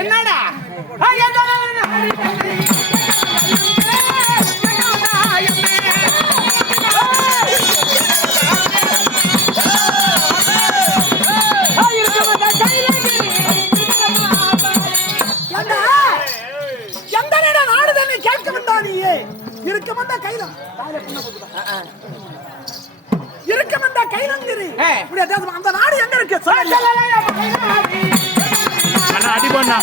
என்னடா அந்த நாடு எங்க இருக்கு? அடி பண்ணா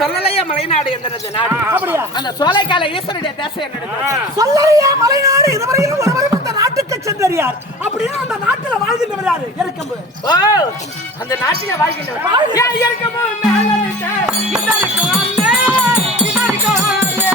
சொல்லலையா மலைநாடு என்கிறது நாடு. அப்படியா? அந்த சோலைக்கால ஈஸ்வருடைய தேசம் என்னது? சொல்லலையா மலைநாடு இதுவரையிலும் ஒருவரும் அந்த நாட்டுக்கு சென்றறியார். அப்படியே அந்த நாட்டில் வாழ்கின்றவர் யாரு? எருக்கம்பு. ஓ, அந்த நாட்டில வாழ்கின்றவர் எருக்கம்பு மேலனிட்ட இதற்கு வந்தே இதற்கு வந்தே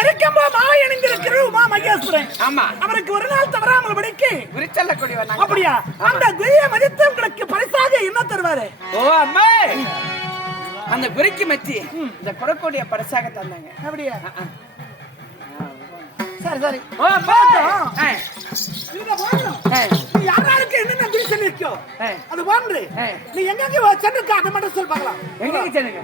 எருக்கம்பு மாலை அணிந்திருக்கிற உமா மகேஸ்வரன். ஆமா, அவருக்கு ஒரு நாள் தவறாமல் படிக்கு விரிச்சல்ல கொடி வந்தாங்க. அப்படியா? அந்த குருவை மதித்து உங்களுக்கு பரிசாக என்ன தருவாரு? ஓ அம்மா, அந்த குருக்கி மச்சி இந்த குறக்கூடிய பரிசாக தந்தாங்க. அப்படியா? சரி சரி. ஓ அம்மா, நீங்க போறோம். நீ யாராருக்கு என்னென்ன குரு சொல்லிருக்கோ அது போன்று நீ எங்கெங்க சென்றுக்க அதை மட்டும் சொல் பார்க்கலாம். எங்கெங்க சென்றுங்க?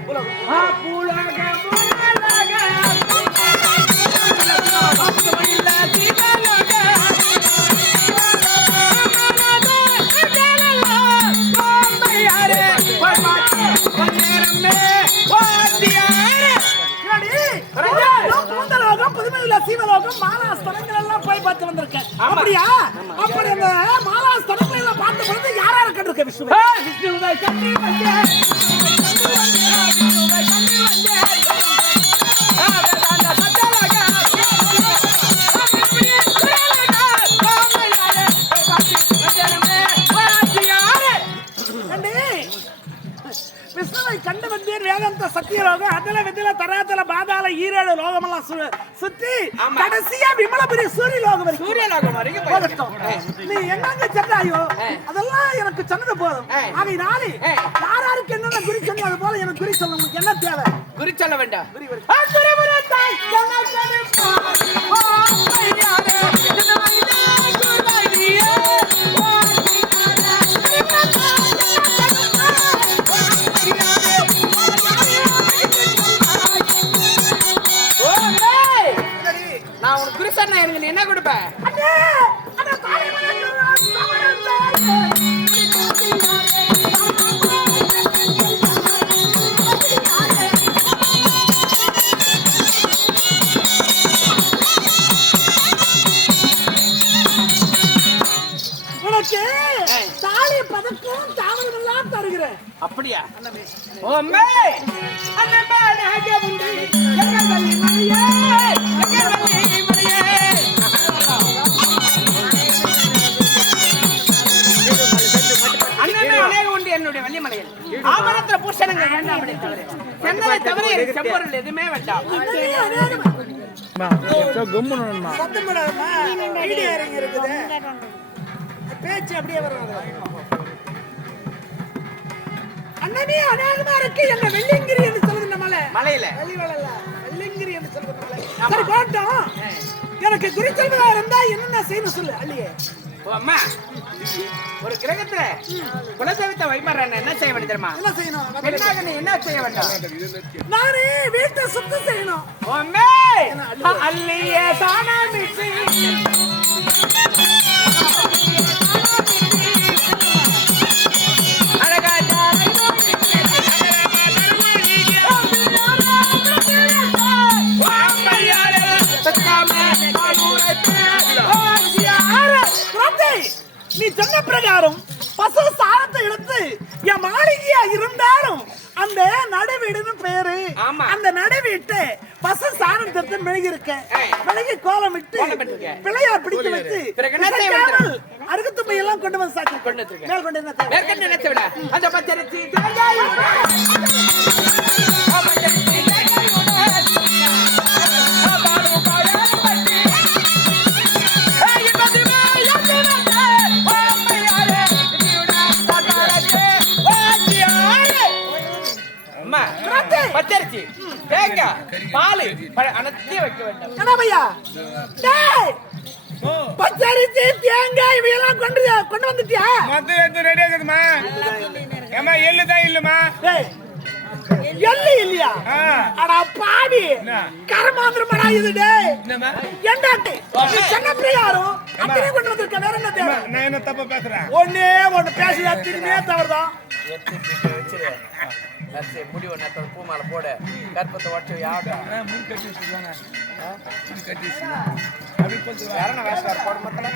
போய் பார்த்து வந்திருக்கேன். அப்படியா? அப்படி அந்த மாலா ஸ்தலங்களை எல்லாம் பார்த்த பொழுது யாரா இருக்க விஷ்ணு? விஷ்ணுவை கண்ணி வந்தே விஷ்ணுவை கண்டு வந்தேன். வேதாந்த சத்தியலோக அதல விதல தராதல பாதாள ஈரேழு லோகமெல்லாம் சுத்தி கடைசியா விமலபுரி சூரியலோகம் வரைக்கும். சூரியலோகம் வரைக்கும் நீ எங்க சென்றாயோ அதெல்லாம் எனக்கு சொன்னது போதும். ஆகையினாலே யாராருக்கு என்னென்ன குறி சொன்னி அது போல எனக்கு குறி சொல்ல. உங்களுக்கு என்ன தேவை? குறி சொல்ல வேண்டாம். நான் உனக்கு குறி சொன்னா எனக்கு நீ என்ன கொடுப்ப? உனக்கு தாலி பதக்கம் தாமதம் எல்லாம் தருகிறேன். அப்படியா? ஓ அம்மே, அம்மே நாக முண்டி எங்கவல்லி மணியே எங்கவல்லி மணியே அண்ணே நாக முண்டி என்னுடைய வள்ளி மலையில் ஆமரத்திர பூஷணங்கள் வேண்டாம். அப்படி தவிர சென்னலை தவிர எனக்கு செம்பொருள் எதுவுமே வேண்டாம். பேச்சு அப்படியே வர்றது அண்ணனே அநேகமா இருக்கு. என்ன வெள்ளிங்கிரி என்று சொல்லுது மலை. மலையில வெள்ளிங்கிரி என்று சொல்லுது மலை. சரி போட்டோம். எனக்கு குறி சொல்வதா இருந்தா என்னென்ன செய்யணும் சொல்லு. அள்ளியே ஓ அம்மா, ஒரு கிரகத்துல குலதெய்வத்தை வழிபடுறேன் என்ன செய்ய வேண்டும் தெரியுமா? என்ன செய்யணும்? பெண்ணாக நீ என்ன செய்ய வேண்டும்? நானே வீட்டை சுத்தம் செய்யணும். ஓ அம்மே, அல்லியே தானா மிச்சி நீ சொன்ன பிரகாரம் பசு சாரத்தை எடுத்து என் மாளிகையா இருந்தாலும் அந்த நடுவீடுன்னு பேரு. அந்த நடுவீட்டை பசு சாரம் தத்து மெழுகி இருக்க மெழுகி கோலம் விட்டு பிள்ளையார் பிடித்து வச்சு அறுபத்து கொண்டு வந்து சாக்கி கொண்டு வந்திருக்கேன். மேல் கொண்டு என்ன தேவை? மேற்கொண்டு நினைச்ச விட அந்த பச்சரிசி தேங்காய் பச்சரிசி தேங்காய் பால் அனைத்தையும் வைக்க வேண்டும். என்ன பையா டேய் பச்சரிசி தேங்காய் இவையெல்லாம் கொண்டு வந்துட்டியா? மொத்தம் எடுத்து ரெடி ஆகுதுமா? ஏமா எள்ளு தான் இல்லமா? டேய் எள்ளு இல்லையா? அட பாவி கர்மாந்திரமடா இது டேய். என்னடா என்ன பிரியாரும் அத்தனை கொண்டு வந்திருக்க வேற என்ன தேவை? நான் என்ன தப்பா பேசுறேன்? ஒண்ணு பேசுதா திரும்பியே தவறுதான். முடி ஒண்ணு பூ மாலை போடு கற்பத்தை வச்சு யாட்டா முன் கட்டி வச்சுருவாங்க. முன் கட்டி யாரா வேஸ்டார் போட மக்களே